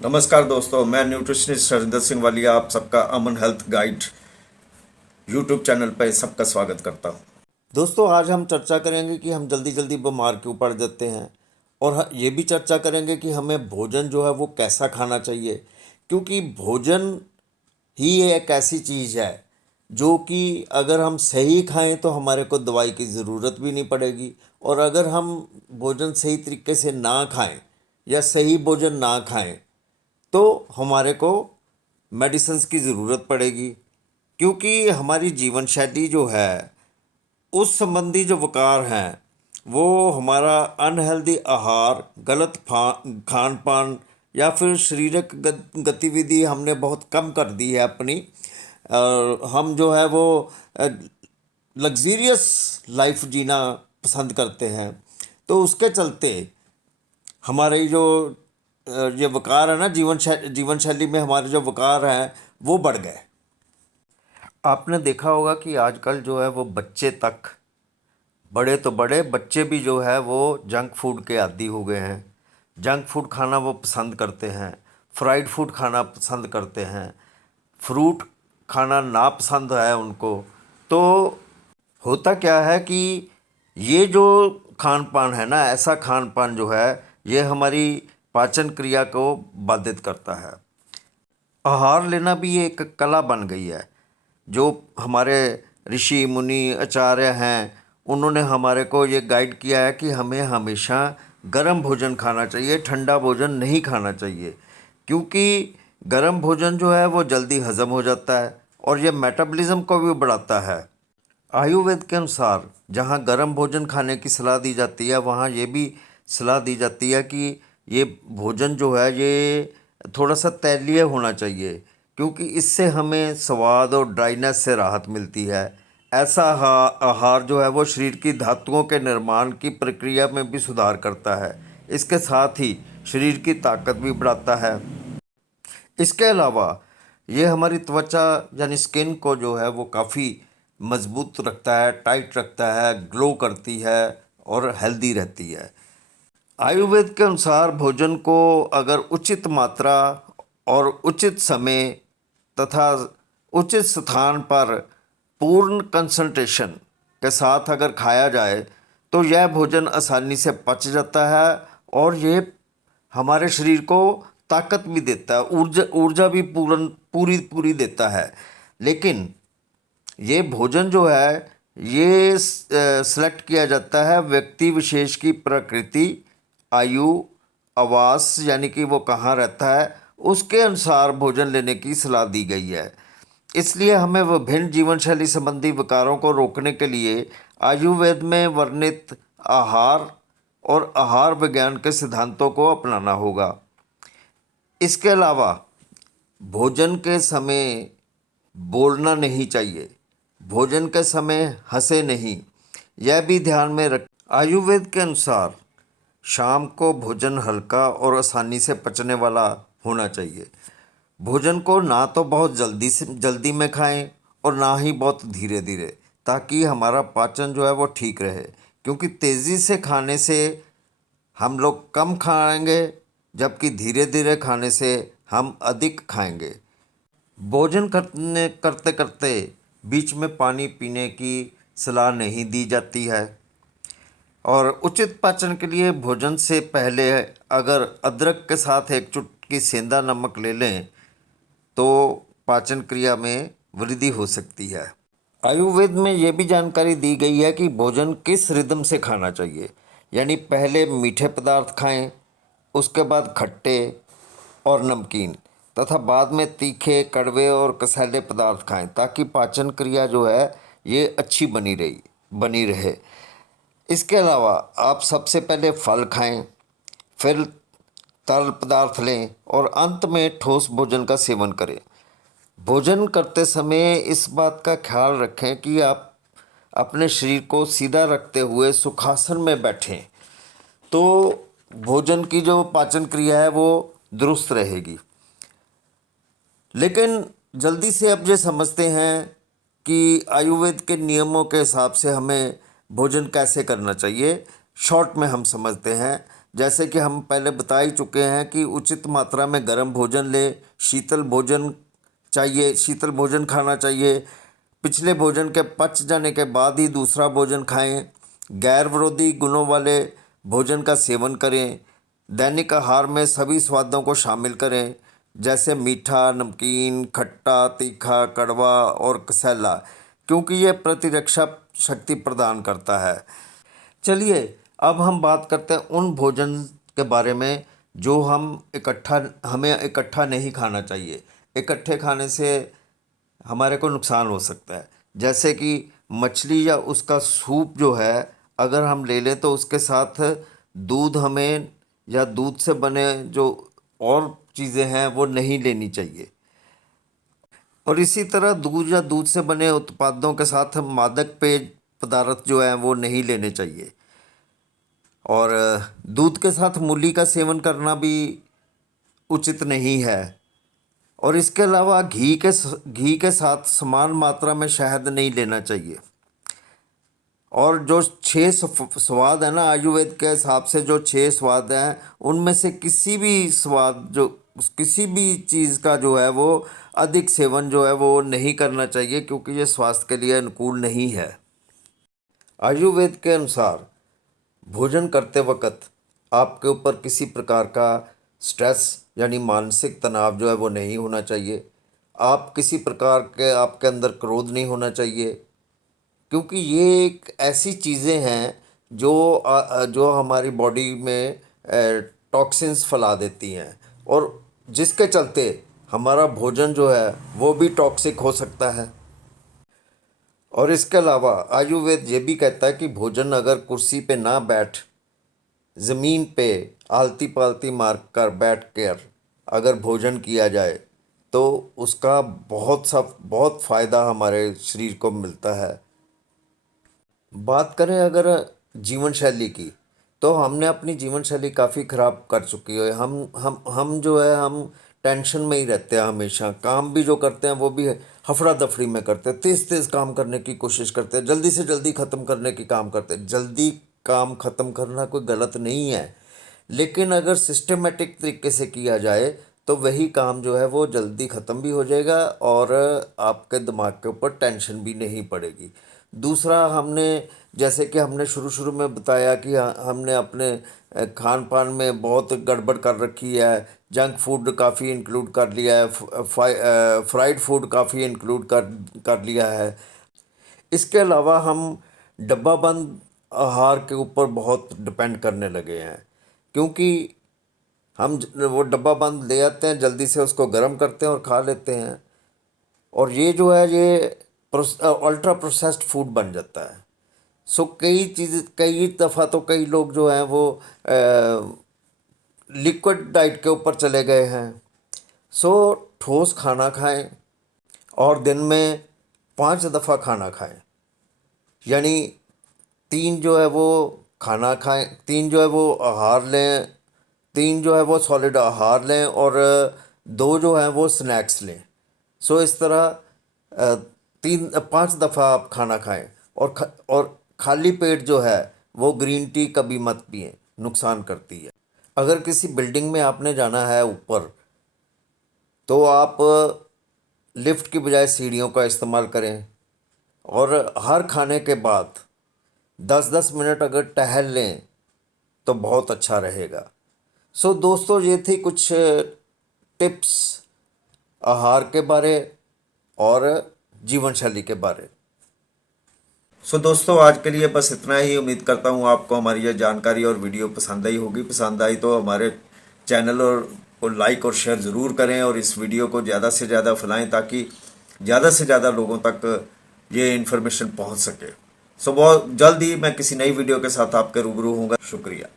नमस्कार दोस्तों, मैं न्यूट्रिशनिस्ट हरिंदर सिंह वालिया आप सबका अमन हेल्थ गाइड यूट्यूब चैनल पर सबका स्वागत करता हूं। दोस्तों, आज हम चर्चा करेंगे कि हम जल्दी जल्दी बीमार क्यों पड़ जाते हैं और ये भी चर्चा करेंगे कि हमें भोजन जो है वो कैसा खाना चाहिए, क्योंकि भोजन ही एक ऐसी चीज़ है जो कि अगर हम सही खाएं तो हमारे को दवाई की ज़रूरत भी नहीं पड़ेगी, और अगर हम भोजन सही तरीके से ना खाएं या सही भोजन ना खाएं तो हमारे को मेडिसिन्स की ज़रूरत पड़ेगी, क्योंकि हमारी जीवन शैली जो है उस संबंधी जो विकार हैं वो हमारा अनहेल्दी आहार, गलत खान पान या फिर शारीरिक गतिविधि हमने बहुत कम कर दी है अपनी। हम जो है वो लग्जीरियस लाइफ जीना पसंद करते हैं, तो उसके चलते हमारे जो ये वकार है ना, जीवन शैली में हमारे जो वकार हैं वो बढ़ गए। आपने देखा होगा कि आजकल जो है वो बच्चे तक, बड़े तो बड़े, बच्चे भी जो है वो जंक फूड के आदी हो गए हैं। जंक फूड खाना वो पसंद करते हैं, फ्राइड फूड खाना पसंद करते हैं, फ्रूट खाना ना पसंद है उनको। तो होता क्या है कि ये जो खान पान है ना, ऐसा खान पान जो है ये हमारी पाचन क्रिया को बाधित करता है। आहार लेना भी एक कला बन गई है। जो हमारे ऋषि मुनि आचार्य हैं उन्होंने हमारे को ये गाइड किया है कि हमें हमेशा गर्म भोजन खाना चाहिए, ठंडा भोजन नहीं खाना चाहिए, क्योंकि गर्म भोजन जो है वो जल्दी हजम हो जाता है और ये मेटाबॉलिज्म को भी बढ़ाता है। आयुर्वेद के अनुसार जहाँ गर्म भोजन खाने की सलाह दी जाती है वहाँ ये भी सलाह दी जाती है कि ये भोजन जो है ये थोड़ा सा तैलीय होना चाहिए, क्योंकि इससे हमें स्वाद और ड्राइनेस से राहत मिलती है। ऐसा आहार जो है वो शरीर की धातुओं के निर्माण की प्रक्रिया में भी सुधार करता है। इसके साथ ही शरीर की ताकत भी बढ़ाता है। इसके अलावा ये हमारी त्वचा यानी स्किन को जो है वो काफ़ी मजबूत रखता है, टाइट रखता है, ग्लो करती है और हेल्दी रहती है। आयुर्वेद के अनुसार भोजन को अगर उचित मात्रा और उचित समय तथा उचित स्थान पर पूर्ण कंसंट्रेशन के साथ अगर खाया जाए तो यह भोजन आसानी से पच जाता है और ये हमारे शरीर को ताकत भी देता है, ऊर्जा भी पूरी देता है। लेकिन ये भोजन जो है ये सेलेक्ट किया जाता है व्यक्ति विशेष की प्रकृति, आयु, आवास यानी कि वो कहाँ रहता है उसके अनुसार भोजन लेने की सलाह दी गई है। इसलिए हमें विभिन्न जीवन शैली संबंधी विकारों को रोकने के लिए आयुर्वेद में वर्णित आहार और आहार विज्ञान के सिद्धांतों को अपनाना होगा। इसके अलावा भोजन के समय बोलना नहीं चाहिए, भोजन के समय हंसे नहीं, यह भी ध्यान में रख। आयुर्वेद के अनुसार शाम को भोजन हल्का और आसानी से पचने वाला होना चाहिए। भोजन को ना तो बहुत जल्दी में खाएं और ना ही बहुत धीरे धीरे, ताकि हमारा पाचन जो है वो ठीक रहे, क्योंकि तेज़ी से खाने से हम लोग कम खाएंगे जबकि धीरे धीरे खाने से हम अधिक खाएंगे। भोजन करते करते बीच में पानी पीने की सलाह नहीं दी जाती है। और उचित पाचन के लिए भोजन से पहले अगर अदरक के साथ एक चुटकी सेंधा नमक ले लें तो पाचन क्रिया में वृद्धि हो सकती है। आयुर्वेद में ये भी जानकारी दी गई है कि भोजन किस रिदम से खाना चाहिए, यानी पहले मीठे पदार्थ खाएं, उसके बाद खट्टे और नमकीन तथा बाद में तीखे, कड़वे और कसैले पदार्थ खाएं, ताकि पाचन क्रिया जो है ये अच्छी बनी रहे। इसके अलावा आप सबसे पहले फल खाएं, फिर तरल पदार्थ लें और अंत में ठोस भोजन का सेवन करें। भोजन करते समय इस बात का ख्याल रखें कि आप अपने शरीर को सीधा रखते हुए सुखासन में बैठें, तो भोजन की जो पाचन क्रिया है वो दुरुस्त रहेगी। लेकिन जल्दी से अब ये समझते हैं कि आयुर्वेद के नियमों के हिसाब से हमें भोजन कैसे करना चाहिए। शॉर्ट में हम समझते हैं जैसे कि हम पहले बता ही चुके हैं कि उचित मात्रा में गर्म भोजन लें, शीतल भोजन खाना चाहिए, पिछले भोजन के पच जाने के बाद ही दूसरा भोजन खाएं, गैर विरोधी गुणों वाले भोजन का सेवन करें, दैनिक आहार में सभी स्वादों को शामिल करें, जैसे मीठा, नमकीन, खट्टा, तीखा, कड़वा और कसैला, क्योंकि ये प्रतिरक्षा शक्ति प्रदान करता है। चलिए अब हम बात करते हैं उन भोजन के बारे में जो हमें इकट्ठा नहीं खाना चाहिए। इकट्ठे खाने से हमारे को नुकसान हो सकता है। जैसे कि मछली या उसका सूप जो है अगर हम ले लें तो उसके साथ दूध हमें या दूध से बने जो और चीज़ें हैं वो नहीं लेनी चाहिए। और इसी तरह दूध या दूध से बने उत्पादों के साथ मादक पेय पदार्थ जो हैं वो नहीं लेने चाहिए। और दूध के साथ मूली का सेवन करना भी उचित नहीं है। और इसके अलावा घी के साथ समान मात्रा में शहद नहीं लेना चाहिए। और जो 6 स्वाद है ना, आयुर्वेद के हिसाब से जो 6 स्वाद हैं उनमें से किसी भी चीज़ का जो है वो अधिक सेवन जो है वो नहीं करना चाहिए, क्योंकि ये स्वास्थ्य के लिए अनुकूल नहीं है। आयुर्वेद के अनुसार भोजन करते वक्त आपके ऊपर किसी प्रकार का स्ट्रेस यानी मानसिक तनाव जो है वो नहीं होना चाहिए। आप किसी प्रकार के आपके अंदर क्रोध नहीं होना चाहिए, क्योंकि ये एक ऐसी चीज़ें हैं जो हमारी बॉडी में टॉक्सिन्स फैला देती हैं, और जिसके चलते हमारा भोजन जो है वो भी टॉक्सिक हो सकता है। और इसके अलावा आयुर्वेद ये भी कहता है कि भोजन अगर कुर्सी पे ना बैठ ज़मीन पे आलती पालती मार कर बैठ कर अगर भोजन किया जाए तो उसका बहुत फ़ायदा हमारे शरीर को मिलता है। बात करें अगर जीवन शैली की, तो हमने अपनी जीवन शैली काफ़ी ख़राब कर चुकी है। हम जो है हम टेंशन में ही रहते हैं हमेशा। काम भी जो करते हैं वो भी हफड़ा दफड़ी में करते हैं, तेज़ तेज़ काम करने की कोशिश करते हैं, जल्दी से जल्दी ख़त्म करने की काम करते हैं। जल्दी काम ख़त्म करना कोई गलत नहीं है, लेकिन अगर सिस्टमेटिक तरीके से किया जाए तो वही काम जो है वो जल्दी ख़त्म भी हो जाएगा और आपके दिमाग के ऊपर टेंशन भी नहीं पड़ेगी। दूसरा, जैसे कि हमने शुरू में बताया कि हमने अपने खान पान में बहुत गड़बड़ कर रखी है। जंक फूड काफ़ी इंक्लूड कर लिया है, फ्राइड फूड काफ़ी इंक्लूड कर लिया है। इसके अलावा हम डब्बा बंद आहार के ऊपर बहुत डिपेंड करने लगे हैं, क्योंकि हम वो डब्बा बंद ले आते हैं, जल्दी से उसको गर्म करते हैं और खा लेते हैं, और ये जो है ये अल्ट्रा प्रोसेस्ड फूड बन जाता है। सो कई दफ़ा तो कई लोग जो हैं वो लिक्विड डाइट के ऊपर चले गए हैं। सो ठोस खाना खाएं और दिन में 5 दफ़ा खाना खाएं, यानी 3 जो है वो खाना खाएं, 3 जो है वो आहार लें, 3 जो है वो सॉलिड आहार लें और 2 जो है वो स्नैक्स लें। सो इस तरह 5 दफ़ा आप खाना खाएं और खाली पेट जो है वो ग्रीन टी कभी मत पिएं, नुकसान करती है। अगर किसी बिल्डिंग में आपने जाना है ऊपर, तो आप लिफ्ट की बजाय सीढ़ियों का इस्तेमाल करें, और हर खाने के बाद 10-10 मिनट अगर टहल लें तो बहुत अच्छा रहेगा। सो दोस्तों, ये थी कुछ टिप्स आहार के बारे और जीवन शैली के बारे। सो दोस्तों, आज के लिए बस इतना ही। उम्मीद करता हूँ आपको हमारी यह जानकारी और वीडियो पसंद आई होगी। पसंद आई तो हमारे चैनल को लाइक और शेयर ज़रूर करें और इस वीडियो को ज़्यादा से ज़्यादा फैलाएं, ताकि ज़्यादा से ज़्यादा लोगों तक ये इन्फॉर्मेशन पहुँच सके। सो बहुत जल्द ही मैं किसी नई वीडियो के साथ आपके रूबरू होऊंगा। शुक्रिया।